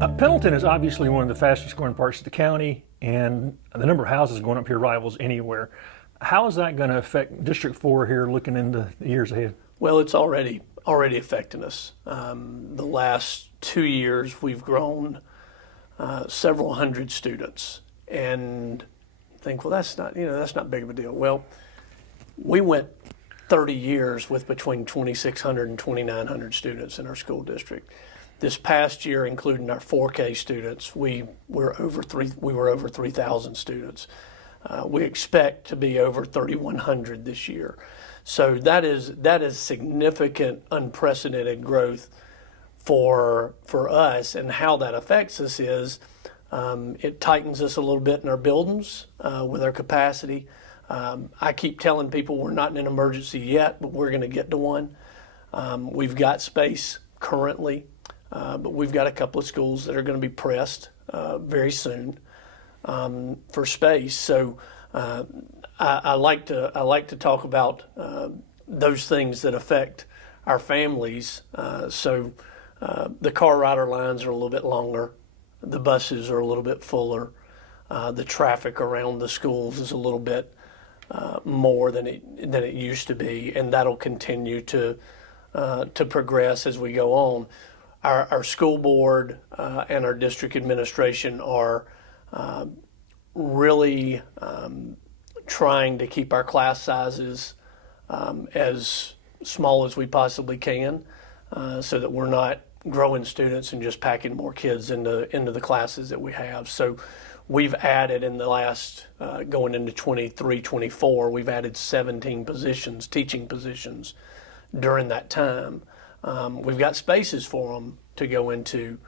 Pendleton is obviously one of the fastest growing parts of the county, and the number of houses going up here rivals anywhere. How is that going to affect District 4 here looking into the years ahead? Well, it's already affecting us. The last 2 years, we've grown several hundred students, and think, well, that's not big of a deal. Well, we went 30 years with between 2,600 and 2,900 students in our school district. This past year, including our 4K students, we were over 3,000 students. We expect to be over 3,100 this year. So that is significant, unprecedented growth for us. And how that affects us is it tightens us a little bit in our buildings with our capacity. I keep telling people we're not in an emergency yet, but we're going to get to one. We've got space currently. But we've got a couple of schools that are going to be pressed very soon for space. So I like to talk about those things that affect our families. So the car rider lines are a little bit longer, the buses are a little bit fuller, the traffic around the schools is a little bit more than it used to be, and that'll continue to progress as we go on. Our school board and our district administration are really trying to keep our class sizes as small as we possibly can so that we're not growing students and just packing more kids into the classes that we have. So we've added in the last, going into 23, 24, we've added 17 positions, teaching positions during that time. We've got spaces for them to go into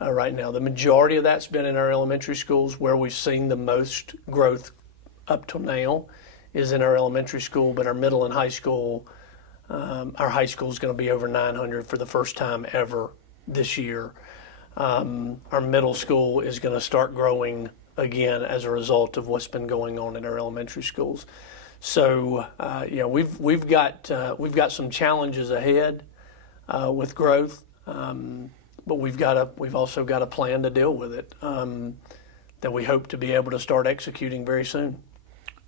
right now. The majority of that's been in our elementary schools. Where we've seen the most growth up till now is in our elementary school, but our middle and high school, our high school is going to be over 900 for the first time ever this year. Our middle school is going to start growing again as a result of what's been going on in our elementary schools. So we've got some challenges ahead with growth, but we've also got a plan to deal with it that we hope to be able to start executing very soon.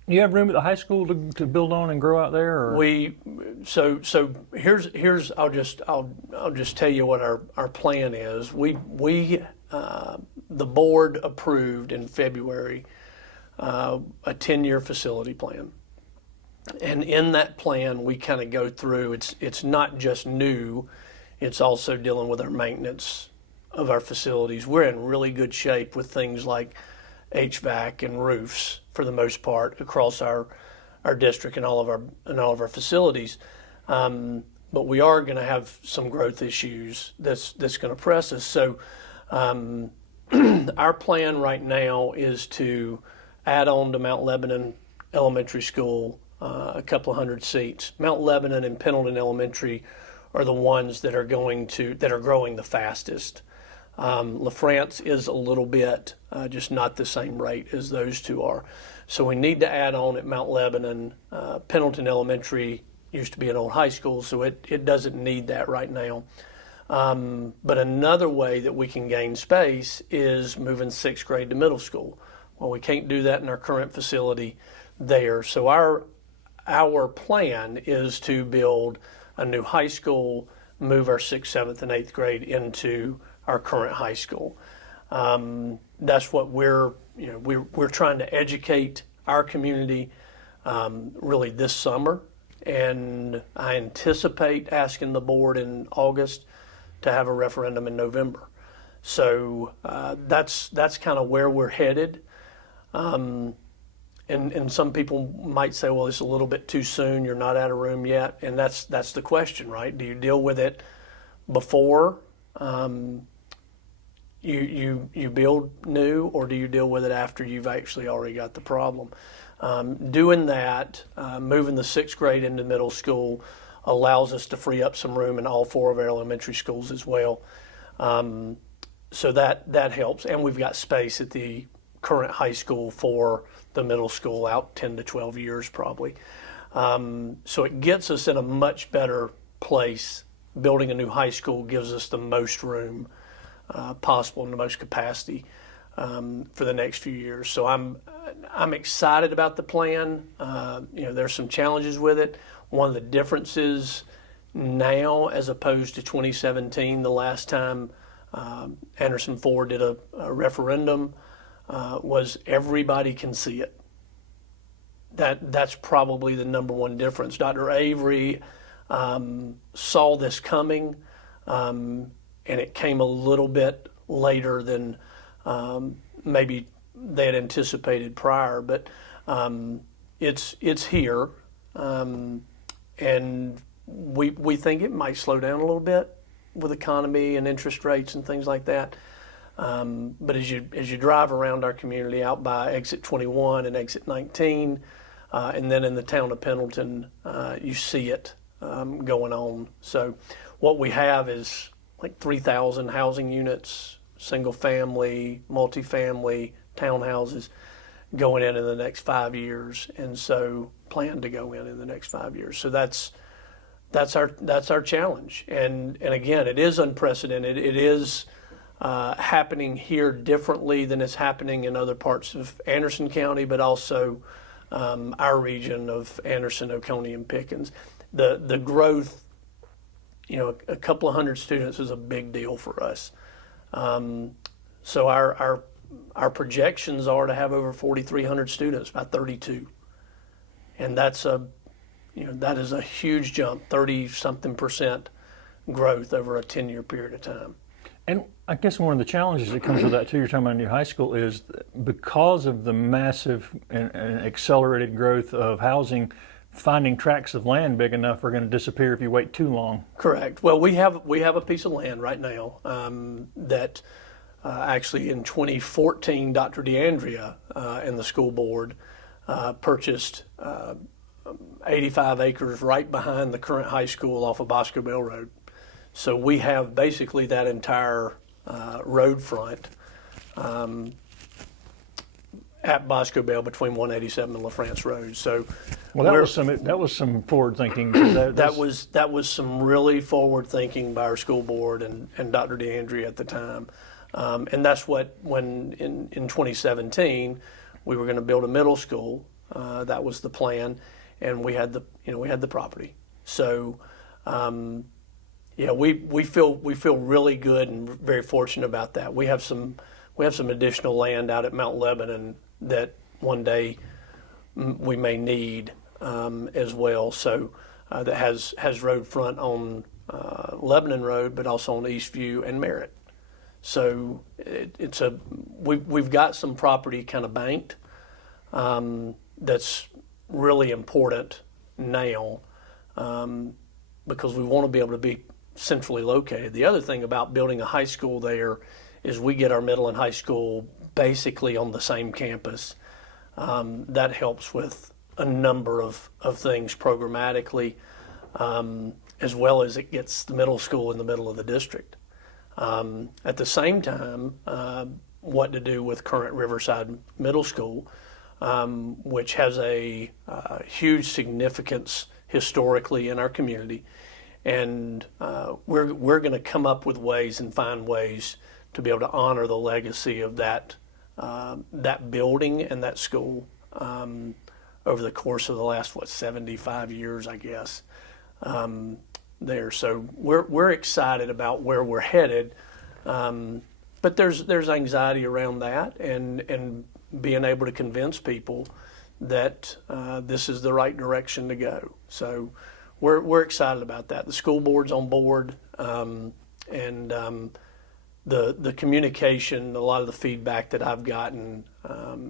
Do you have room at the high school to build on and grow out there? Or? So here's I'll just tell you what our plan is. The board approved in February a 10-year facility plan. And in that plan, we kind of go through, it's not just new, it's also dealing with our maintenance of our facilities. We're in really good shape with things like HVAC and roofs for the most part across our district and all of our facilities. But we are going to have some growth issues that's going to press us. So our plan right now is to add on to Mount Lebanon Elementary School a couple of hundred seats. Mount Lebanon and Pendleton Elementary are the ones that are growing the fastest. LaFrance is a little bit, just not the same rate as those two are. So we need to add on at Mount Lebanon. Pendleton Elementary used to be an old high school, so it doesn't need that right now. But another way that we can gain space is moving sixth grade to middle school. Well, we can't do that in our current facility there. So our plan is to build a new high school, move our 6th, 7th, and 8th grade into our current high school. That's what we're trying to educate our community really this summer, and I anticipate asking the board in August to have a referendum in November. So that's kind of where we're headed. And some people might say, well, it's a little bit too soon. You're not out of room yet. And that's the question, right? Do you deal with it before you build new, or do you deal with it after you've actually already got the problem? Doing that, moving the 6th grade into middle school allows us to free up some room in all 4 of our elementary schools as well. So that helps. And we've got space at the current high school for the middle school out 10 to 12 years probably. So it gets us in a much better place. Building a new high school gives us the most room possible and the most capacity for the next few years. So I'm excited about the plan. There's some challenges with it. One of the differences now as opposed to 2017, the last time Anderson 4 did a referendum, was everybody can see it. That's probably the number one difference. Dr. Avery saw this coming, and it came a little bit later than maybe they had anticipated prior, but it's here, and we think it might slow down a little bit with economy and interest rates and things like that. But as you drive around our community out by exit 21 and exit 19, and then in the town of Pendleton, you see it going on. So what we have is like 3,000 housing units, single family, multifamily, townhouses going in the next 5 years, and so plan to go in the next 5 years. So that's our challenge, and again, it is unprecedented. It is happening here differently than it's happening in other parts of Anderson County, but also our region of Anderson, Oconee, and Pickens. The growth, a couple of hundred students is a big deal for us. So our projections are to have over 4,300 students by 32, and that is a huge jump, 30-something% growth over a 10-year period of time. And I guess one of the challenges that comes with that too, you're talking about new high school, is because of the massive and accelerated growth of housing, finding tracts of land big enough are going to disappear if you wait too long. Correct. Well, we have a piece of land right now that actually in 2014, Dr. DeAndrea and the school board purchased 85 acres right behind the current high school off of Bosco Bell Road. So we have basically that entire road front at Bosco Bell between 187 and LaFrance Road. So that was some forward thinking. That was some really forward thinking by our school board and Dr. DeAndrea at the time. And that's when in 2017 we were going to build a middle school. That was the plan, and we had the property. So we feel really good and very fortunate about that. We have some additional land out at Mount Lebanon that one day we may need as well. So that has road front on Lebanon Road, but also on Eastview and Merritt. So we've got some property kind of banked that's really important now because we want to be able to be centrally located. The other thing about building a high school there is we get our middle and high school basically on the same campus. That helps with a number of things programmatically, as well as it gets the middle school in the middle of the district. At the same time, what to do with current Riverside Middle School, which has a huge significance historically in our community, and we're going to come up with ways and find ways to be able to honor the legacy of that building and that school over the course of the last 75 years, I guess. There, so we're excited about where we're headed, but there's anxiety around that, and being able to convince people that this is the right direction to go. So we're excited about that. The school board's on board, and the communication, a lot of the feedback that I've gotten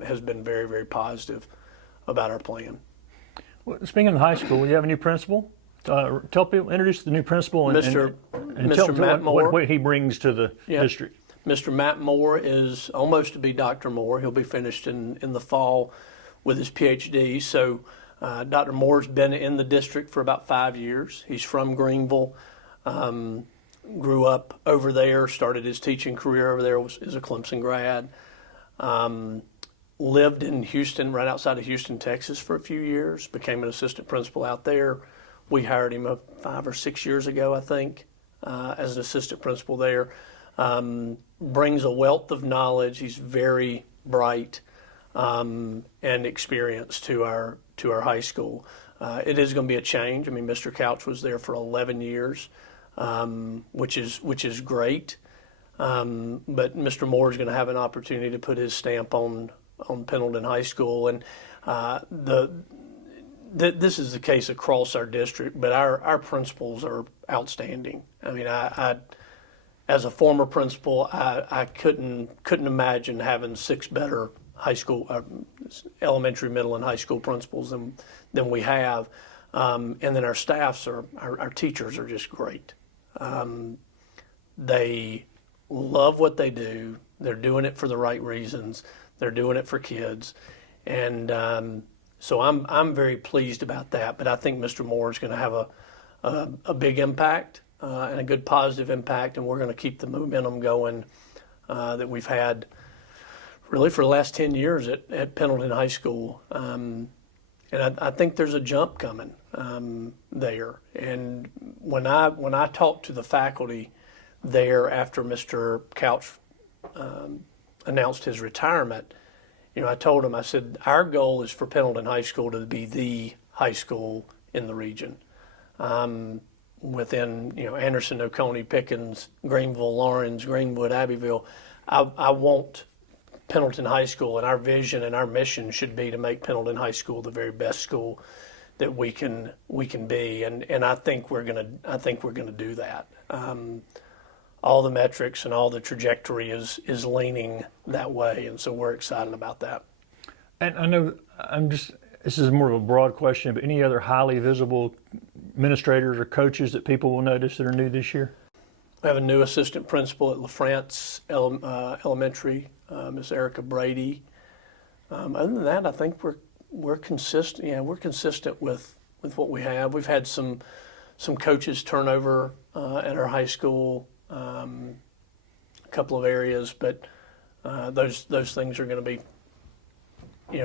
has been very, very positive about our plan. Well, speaking of the high school, you have a new principal. Tell people, introduce the new principal and Mr. tell Matt Moore. what he brings to the district. Mr. Matt Moore is almost to be Dr. Moore. He'll be finished in the fall with his PhD. So Dr. Moore's been in the district for about 5 years. He's from Greenville, grew up over there, started his teaching career over there, is a Clemson grad. Lived in Houston, right outside of Houston, Texas for a few years, became an assistant principal out there. We hired him 5 or 6 years ago, I think, as an assistant principal there. brings a wealth of knowledge. He's very bright and experienced to our high school. It is going to be a change. I mean, Mr. Couch was there for 11 years, which is great. But Mr. Moore is going to have an opportunity to put his stamp on Pendleton High School, and this is the case across our district. But our principals are outstanding. I mean, I as a former principal, I couldn't imagine having 6 better high school, elementary, middle, and high school principals than we have. And then our staffs our teachers are just great. They love what they do. They're doing it for the right reasons. They're doing it for kids, and so I'm very pleased about that. But I think Mr. Moore is going to have a big impact and a good positive impact, and we're going to keep the momentum going that we've had really for the last 10 years at Pendleton High School. And I think there's a jump coming there. And when I talked to the faculty there after Mr. Couch announced his retirement, I told him, I said, our goal is for Pendleton High School to be the high school in the region. Within, Anderson, Oconee, Pickens, Greenville, Lawrence, Greenwood, Abbeville, I want Pendleton High School, and our vision and our mission should be to make Pendleton High School the very best school that we can be, and I think we're gonna do that. All the metrics and all the trajectory is leaning that way, and so we're excited about that. And I know this is more of a broad question, but any other highly visible administrators or coaches that people will notice that are new this year? We have a new assistant principal at LaFrance Elementary, Miss Erica Brady. Other than that, I think we're consistent. Yeah, we're consistent with what we have. We've had some coaches turnover at our high school, a couple of areas, but those things are going to be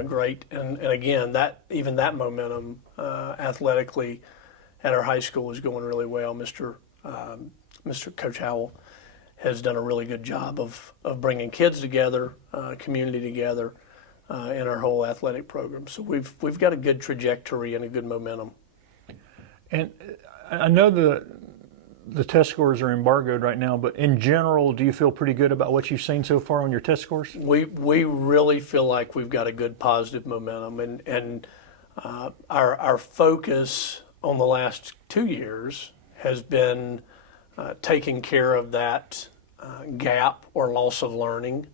great. And again, that momentum athletically at our high school is going really well. Mr. Coach Howell has done a really good job of bringing kids together, community together in our whole athletic program. So we've got a good trajectory and a good momentum. And I know the test scores are embargoed right now, but in general, do you feel pretty good about what you've seen so far on your test scores? We really feel like we've got a good positive momentum, and our focus on the last 2 years has been taking care of that gap or loss of learning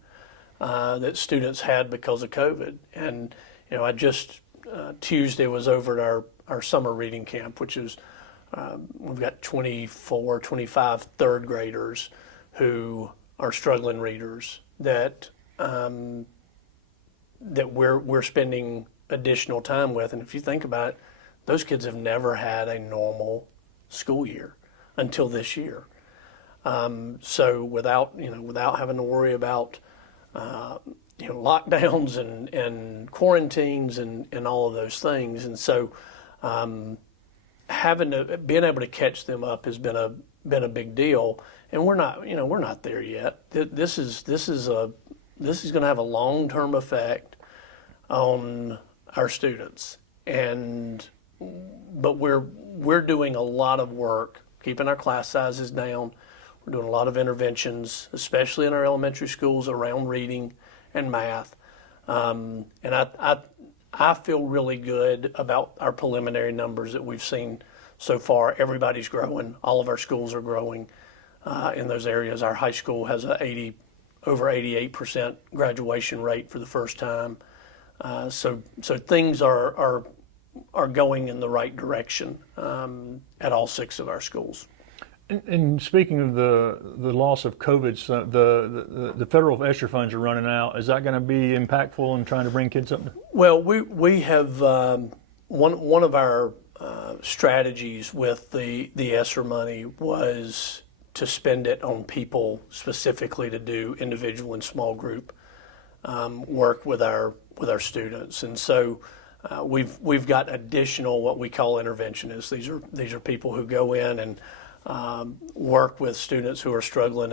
that students had because of COVID. And I just Tuesday was over at our summer reading camp, which is we've got 24, 25 third graders who are struggling readers that we're spending additional time with. And if you think about it, those kids have never had a normal school year until this year. So without having to worry about lockdowns and quarantines and all of those things, and so being able to catch them up has been a big deal. And we're not there yet. This is going to have a long-term effect on our students, but we're doing a lot of work keeping our class sizes down. We're doing a lot of interventions, especially in our elementary schools, around reading and math. And I feel really good about our preliminary numbers that we've seen so far. Everybody's growing. All of our schools are growing in those areas. Our high school has over 88% graduation rate for the first time. So things are going in the right direction at all 6 of our schools. And speaking of the loss of COVID, so the federal ESSER funds are running out. Is that going to be impactful in trying to bring kids up? Well, we have one of our strategies with the ESSER money was to spend it on people specifically to do individual and small group work with our students, and so we've got additional what we call interventionists. These are people who go in and work with students who are struggling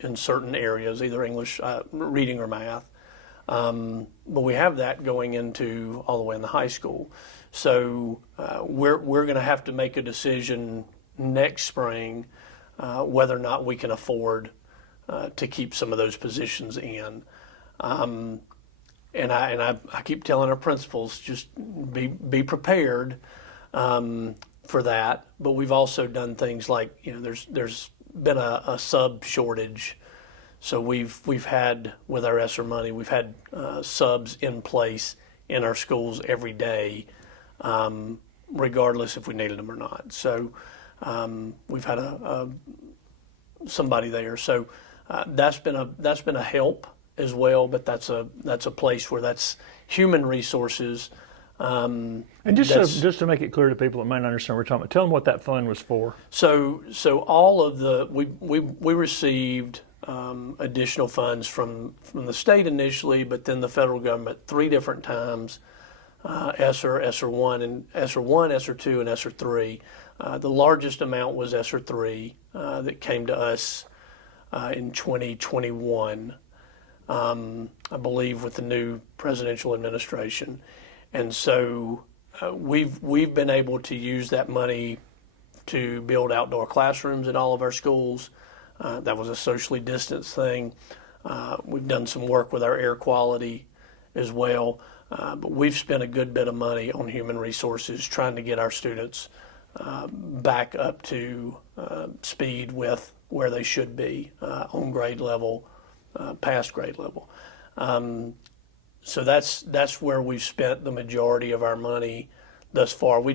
in certain areas, either English, reading, or math. But we have that going into all the way in the high school. So we're going to have to make a decision next spring whether or not we can afford to keep some of those positions in. And I keep telling our principals, just be prepared for that. But we've also done things like, there's been a sub shortage. So we've had, with our ESSER money, we've had subs in place in our schools every day, regardless if we needed them or not. So we've had somebody there. So that's been a help as well. But that's a place where that's human resources. And just to make it clear to people that might not understand what we're talking about, tell them what that fund was for. So all of we received additional funds from the state initially, but then the federal government 3 different times, ESSER, ESSER 1, and ESSER 1, ESSER 2, and ESSER 3. The largest amount was ESSER 3 that came to us in 2021, I believe, with the new presidential administration. And so we've been able to use that money to build outdoor classrooms at all of our schools. That was a socially distanced thing. We've done some work with our air quality as well. But we've spent a good bit of money on human resources trying to get our students back up to speed with where they should be on grade level, past grade level. So that's where we've spent the majority of our money thus far. We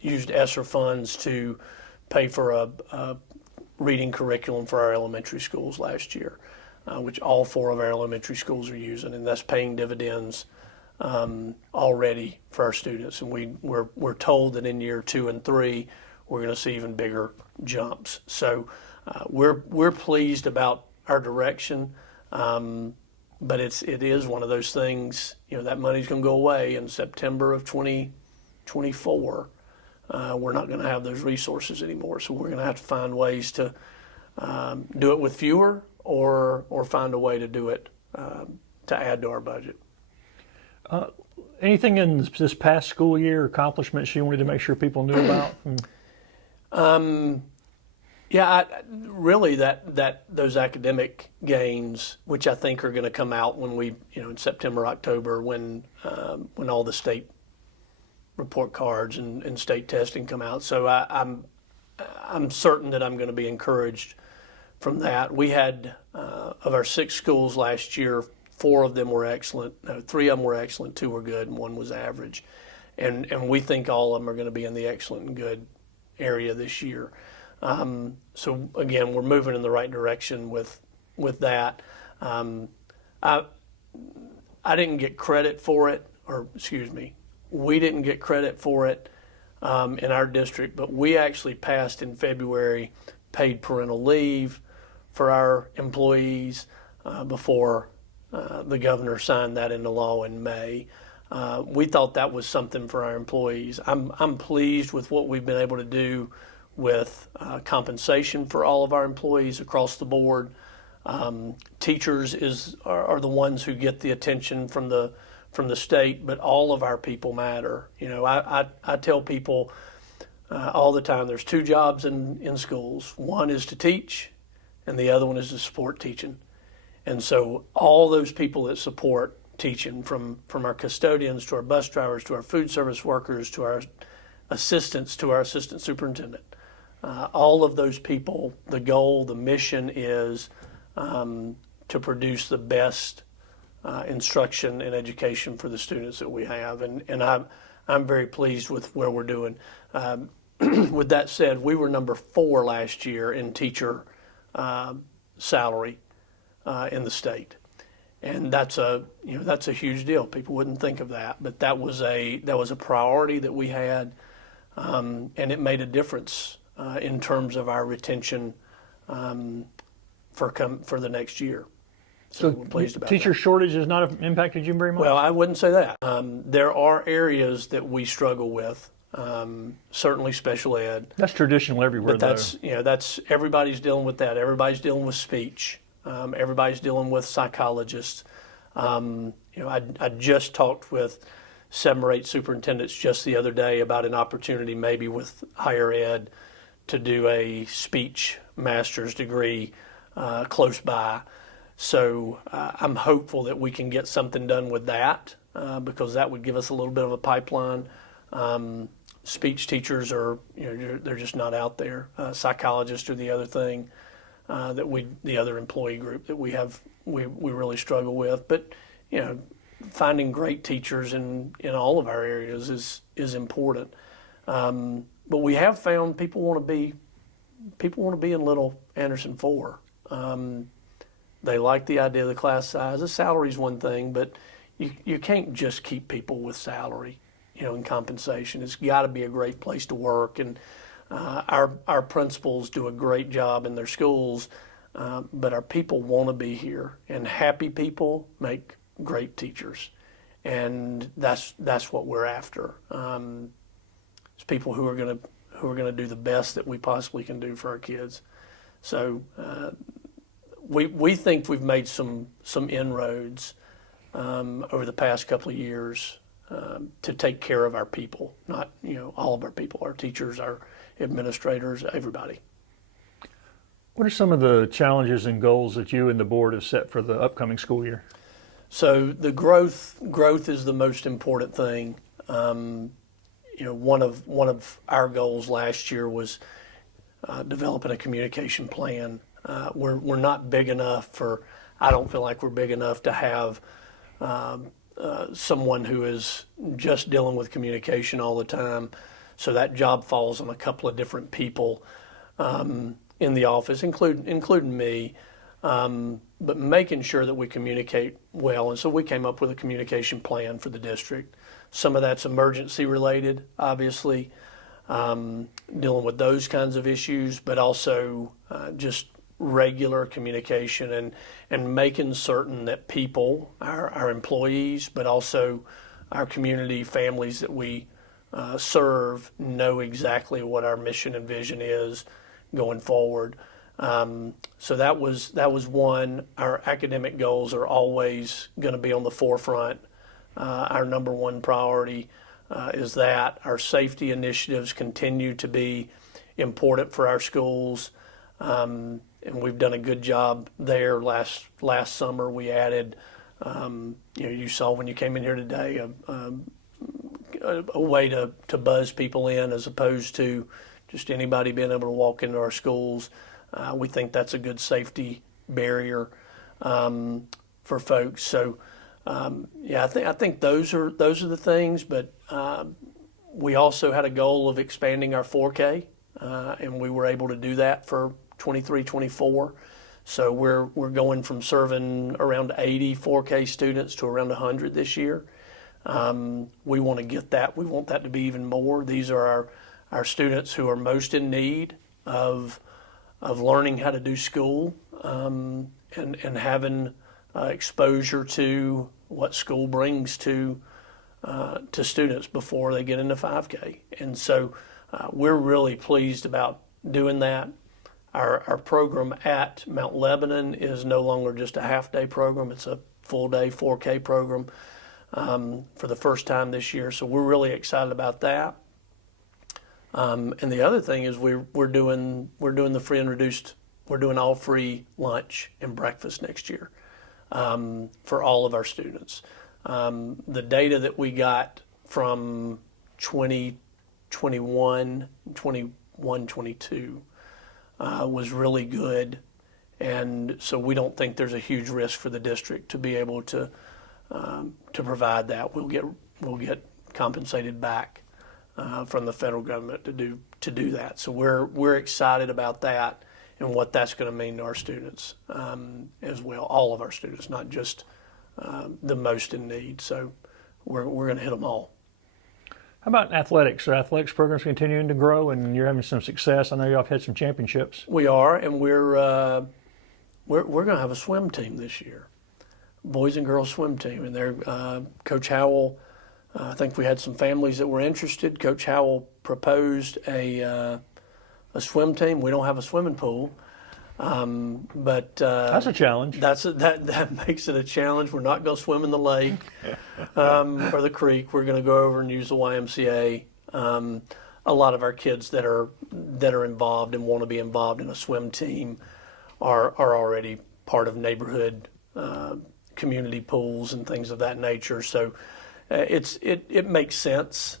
used ESSER funds to pay for a reading curriculum for our elementary schools last year, which all 4 of our elementary schools are using, and that's paying dividends already for our students. And we're told that in year 2 and 3 we're going to see even bigger jumps. So we're pleased about our direction, but it is one of those things. That money's going to go away in September of 2024. We're not going to have those resources anymore, so we're going to have to find ways to do it with fewer, or find a way to do it to add to our budget. Anything in this past school year, accomplishments you wanted to make sure people knew about? Really that those academic gains, which I think are going to come out when we, in September, October, when all the state report cards and state testing come out. So I'm certain that I'm going to be encouraged from that. We had of our 6 schools last year, 4 of them were excellent. No, 3 of them were excellent, 2 were good, and 1 was average. And we think all of them are going to be in the excellent and good area this year. So again, we're moving in the right direction with that. I didn't get credit for it, we didn't get credit for it in our district, but we actually passed in February paid parental leave for our employees before the governor signed that into law in May. We thought that was something for our employees. I'm pleased with what we've been able to do with compensation for all of our employees across the board. Teachers are the ones who get the attention from the state, but all of our people matter. I tell people all the time, there's 2 jobs in schools. One is to teach, and the other one is to support teaching. And so all those people that support teaching, from our custodians to our bus drivers to our food service workers to our assistants to our assistant superintendent, all of those people, the goal, the mission is to produce the best instruction and education for the students that we have, and I'm very pleased with where we're doing. With that said, we were number 4 last year in teacher salary in the state, and that's a huge deal. People wouldn't think of that, but that was a priority that we had, and it made a difference in terms of our retention for the next year. So we're pleased about teacher that. shortage has not impacted you very much? Well, I wouldn't say that. There are areas that we struggle with. certainly special ed. That's traditional everywhere, But that's that's everybody's dealing with that. Everybody's dealing with speech. Everybody's dealing with psychologists. I just talked with 7 or 8 superintendents just the other day about an opportunity maybe with higher ed to do a speech master's degree close by. So I'm hopeful that we can get something done with that because that would give us a little bit of a pipeline. Speech teachers are, they're just not out there. Psychologists are the other thing the other employee group that we really struggle with. But finding great teachers in all of our areas is important. But we have found people want to be in Little Anderson 4. They like the idea of the class size. The salary is one thing, but you can't just keep people with salary, and compensation. It's got to be a great place to work, and our principals do a great job in their schools, but our people want to be here, and happy people make great teachers, and that's what we're after. It's people who are going to do the best that we possibly can do for our kids. So we think we've made some inroads over the past couple of years to take care of our people, not all of our people, our teachers, our administrators, everybody. What are some of the challenges and goals that you and the board have set for the upcoming school year? So the growth is the most important thing. One of our goals last year was developing a communication plan. We're not big enough I don't feel like we're big enough to have someone who is just dealing with communication all the time. So that job falls on a couple of different people in the office, including me. But making sure that we communicate well. And so we came up with a communication plan for the district. Some of that's emergency related, obviously, dealing with those kinds of issues, but also just regular communication and making certain that people, our employees, but also our community families that we serve know exactly what our mission and vision is going forward. So that was one. Our academic goals are always going to be on the forefront. Our number one priority is that. Our safety initiatives continue to be important for our schools, and we've done a good job there. Last summer we added, you saw when you came in here today, a way to buzz people in as opposed to just anybody being able to walk into our schools. We think that's a good safety barrier for folks. So, I think those are the things. But we also had a goal of expanding our 4K, and we were able to do that for 23-24. So we're going from serving around 80 4K students to around 100 this year. We want to get that. We want that to be even more. These are our students who are most in need of learning how to do school and having exposure to what school brings to students before they get into 5K. And so we're really pleased about doing that. Our program at Mount Lebanon is no longer just a half-day program. It's a full-day 4K program for the first time this year. So we're really excited about that. And the other thing is we're doing the free and reduced. We're doing all free lunch and breakfast next year for all of our students. The data that we got from 2021, 22 was really good, and so we don't think there's a huge risk for the district to be able to provide that. We'll get compensated back from the federal government to do that. So we're excited about that and what that's going to mean to our students as well. All of our students, not just the most in need. So we're going to hit them all. How about athletics? Are athletics programs continuing to grow, and you're having some success? I know y'all have had some championships. We are, and we're going to have a swim team this year, boys and girls swim team, and they're Coach Howell I think we had some families that were interested. Coach Howell proposed a swim team. We don't have a swimming pool, but That's a challenge. That makes it a challenge. We're not going to swim in the lake or the creek. We're going to go over and use the YMCA. A lot of our kids that are involved and want to be involved in a swim team are already part of neighborhood community pools and things of that nature. So it makes sense.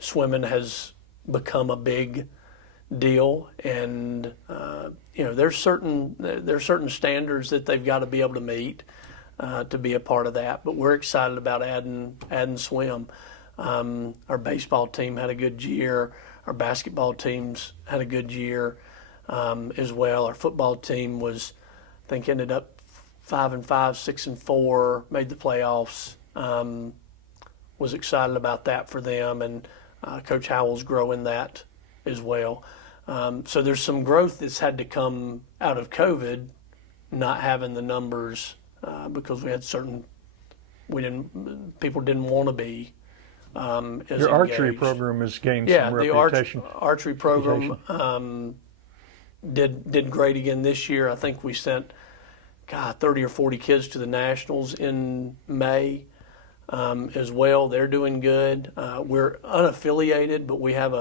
Swimming has become a big deal, and there's certain standards that they've got to be able to meet to be a part of that. But we're excited about adding swim. Our baseball team had a good year. Our basketball teams had a good year as well. Our football team ended up 5-5, 6-4, made the playoffs. Was excited about that for them, and Coach Howell's growing that as well. So there's some growth that's had to come out of COVID, not having the numbers because we had people didn't want to be as Your archery engaged. program has gained Yeah, some the reputation. archery program did great again this year. I think we sent 30 or 40 kids to the Nationals in May as well. They're doing good. We're unaffiliated, but we have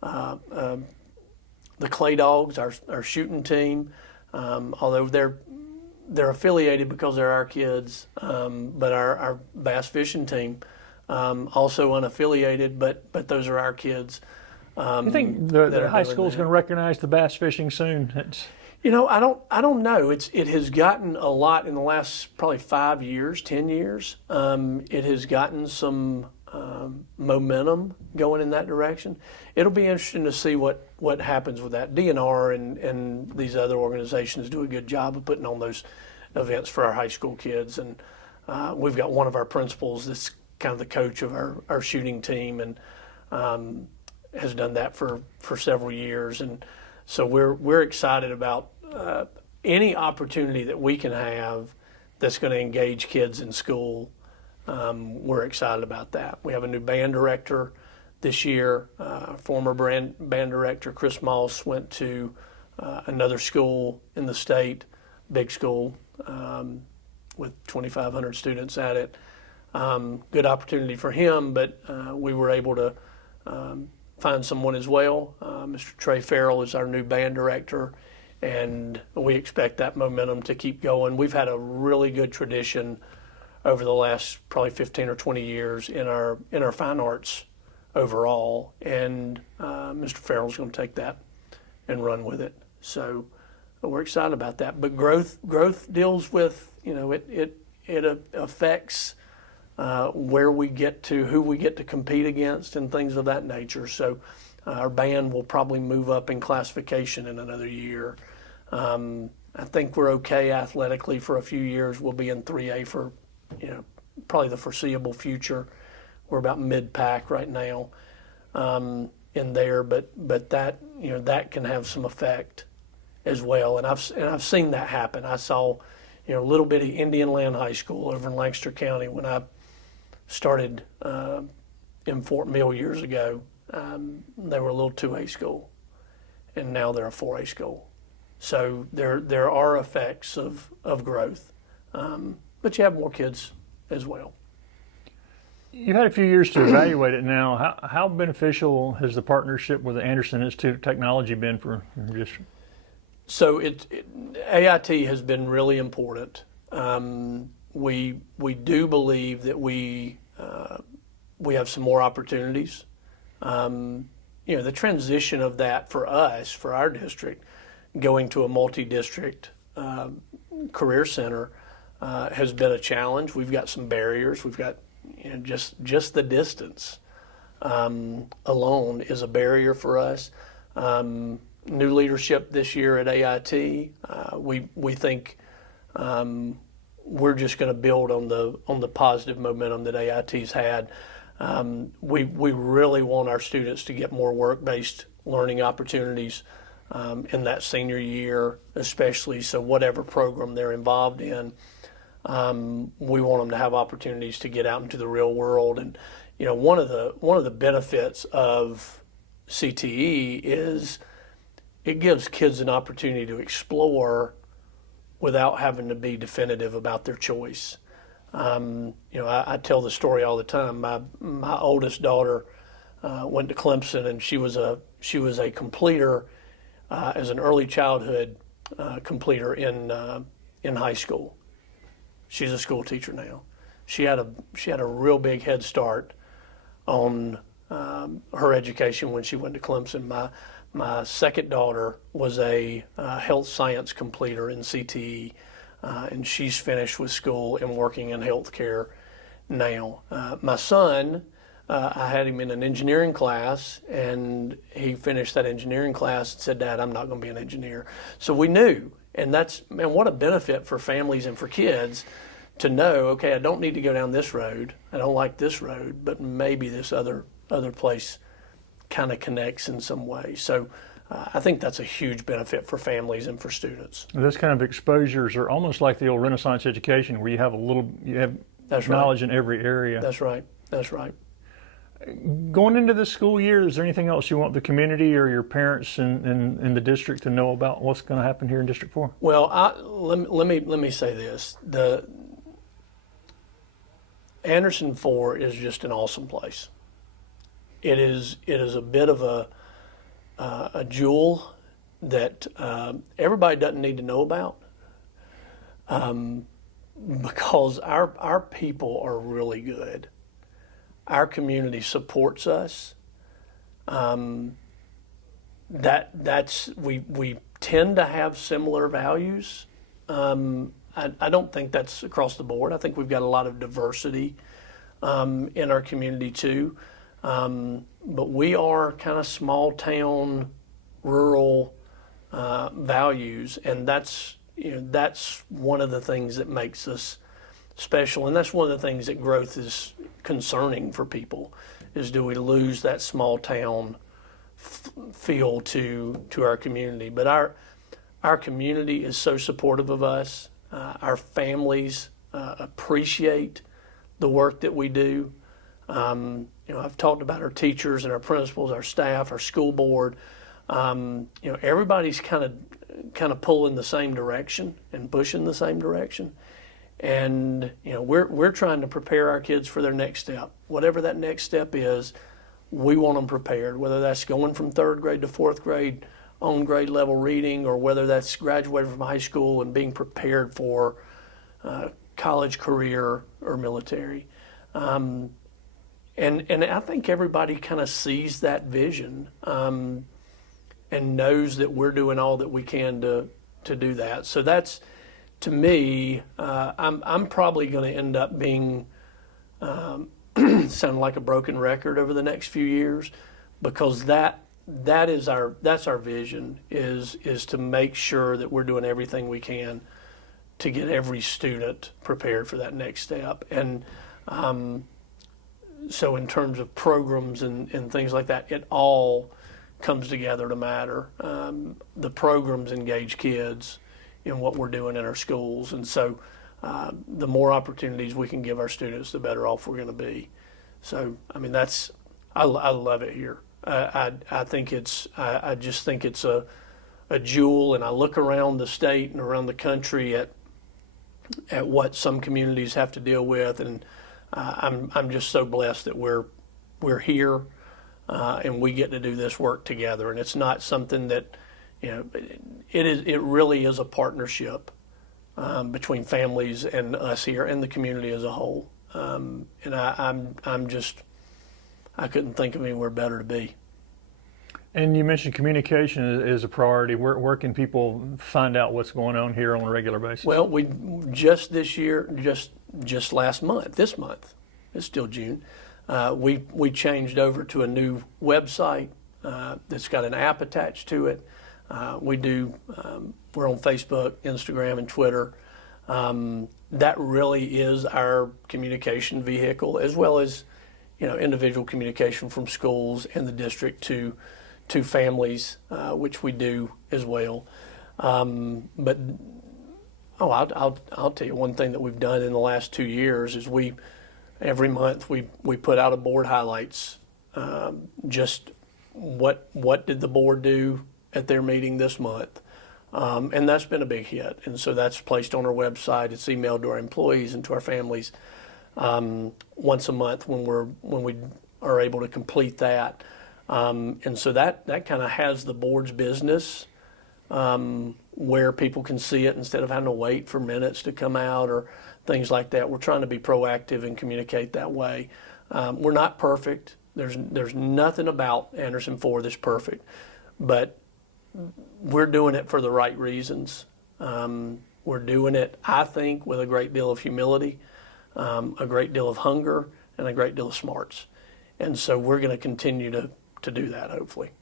the Clay Dogs, our shooting team. Although they're affiliated because they're our kids, but our bass fishing team also unaffiliated, but those are our kids. You think the high school is going to recognize the bass fishing soon? I don't know. It has gotten a lot in the last probably 5 years, 10 years. It has gotten some momentum going in that direction. It'll be interesting to see what happens with that. DNR and these other organizations do a good job of putting on those events for our high school kids, and we've got one of our principals that's kind of the coach of our shooting team, and has done that for several years, and so we're excited about any opportunity that we can have that's going to engage kids in school. We're excited about that. We have a new band director this year. Former band director Chris Moss went to another school in the state, big school with 2,500 students at it. Good opportunity for him, but we were able to find someone as well. Mr. Trey Farrell is our new band director, and we expect that momentum to keep going. We've had a really good tradition over the last probably 15 or 20 years in our fine arts overall, and Mr. Farrell's going to take that and run with it. So we're excited about that. But growth deals with, it affects where we get to, who we get to compete against, and things of that nature. So our band will probably move up in classification in another year. I think we're okay athletically for a few years. We'll be in 3A for probably the foreseeable future. We're about mid-pack right now in there, but that that can have some effect as well. And I've seen that happen. I saw little bitty Indian Land High School over in Lancaster County when I started in Fort Mill years ago. They were a little 2A school, and now they're a 4A school. So there are effects of growth, but you have more kids as well. You've had a few years to evaluate it now. How beneficial has the partnership with the Anderson Institute of Technology been for your district? So AIT has been really important. We do believe that we have some more opportunities. The transition of that for us, for our district, going to a multi-district career center has been a challenge. We've got some barriers. We've got just the distance alone is a barrier for us. New leadership this year at AIT. We think we're just going to build on the positive momentum that AIT's had. We really want our students to get more work-based learning opportunities in that senior year, especially. So whatever program they're involved in, We want them to have opportunities to get out into the real world. And one of the benefits of CTE is it gives kids an opportunity to explore without having to be definitive about their choice. I tell the story all the time. My oldest daughter went to Clemson, and she was a completer as an early childhood completer in high school. She's a school teacher now. She had a real big head start on her education when she went to Clemson. My second daughter was a health science completer in CTE, and she's finished with school and working in healthcare now. My son, I had him in an engineering class, and he finished that engineering class and said, "Dad, I'm not going to be an engineer." So we knew, and what a benefit for families and for kids to know, okay, I don't need to go down this road. I don't like this road, but maybe this other place kind of connects in some way. So I think that's a huge benefit for families and for students. Those kind of exposures are almost like the old Renaissance education, where you have That's knowledge right. in every area. That's right. That's right. Going into this school year, is there anything else you want the community or your parents in the district to know about what's going to happen here in District 4? Well, let me say this: the Anderson 4 is just an awesome place. It is a bit of a jewel that everybody doesn't need to know about, because our people are really good. Our community supports us. We tend to have similar values. I don't think that's across the board. I think we've got a lot of diversity in our community too. But we are kind of small town, rural values, and that's one of the things that makes us special, and that's one of the things that growth is concerning for people, is do we lose that small town feel to our community? But our community is so supportive of us. Our families appreciate the work that we do. I've talked about our teachers and our principals, our staff, our school board. Everybody's kind of pulling the same direction and pushing the same direction. And we're trying to prepare our kids for their next step. Whatever that next step is, we want them prepared, whether that's going from third grade to fourth grade on grade level reading, or whether that's graduating from high school and being prepared for college, career, or military. And I think everybody kind of sees that vision and knows that we're doing all that we can to do that. So that's, to me, I'm probably going to end up being sounding like a broken record over the next few years, because that's our vision, is to make sure that we're doing everything we can to get every student prepared for that next step. And so in terms of programs and things like that, it all comes together to matter. The programs engage kids in what we're doing in our schools, and so the more opportunities we can give our students, the better off we're going to be. So I love it here. I just think it's a jewel, and I look around the state and around the country at what some communities have to deal with, and I'm just so blessed that we're here and we get to do this work together. And it's not something that it really is a partnership between families and us here and the community as a whole. And I couldn't think of anywhere better to be. And you mentioned communication is a priority. Where can people find out what's going on here on a regular basis? Well, we just this year, just last month, this month, it's still June, we changed over to a new website that's got an app attached to it. We're on Facebook, Instagram, and Twitter. That really is our communication vehicle, as well as individual communication from schools and the district to families, which we do as well. But Oh, I'll tell you one thing that we've done in the last 2 years is every month we put out a board highlights. Just what did the board do at their meeting this month? And that's been a big hit. And so that's placed on our website. It's emailed to our employees and to our families once a month when we are able to complete that. And so that kind of has the board's business where people can see it instead of having to wait for minutes to come out or things like that. We're trying to be proactive and communicate that way. We're not perfect. There's nothing about Anderson 4 that's perfect, but we're doing it for the right reasons. We're doing it, I think, with a great deal of humility, a great deal of hunger, and a great deal of smarts. And so we're going to continue to do that, hopefully.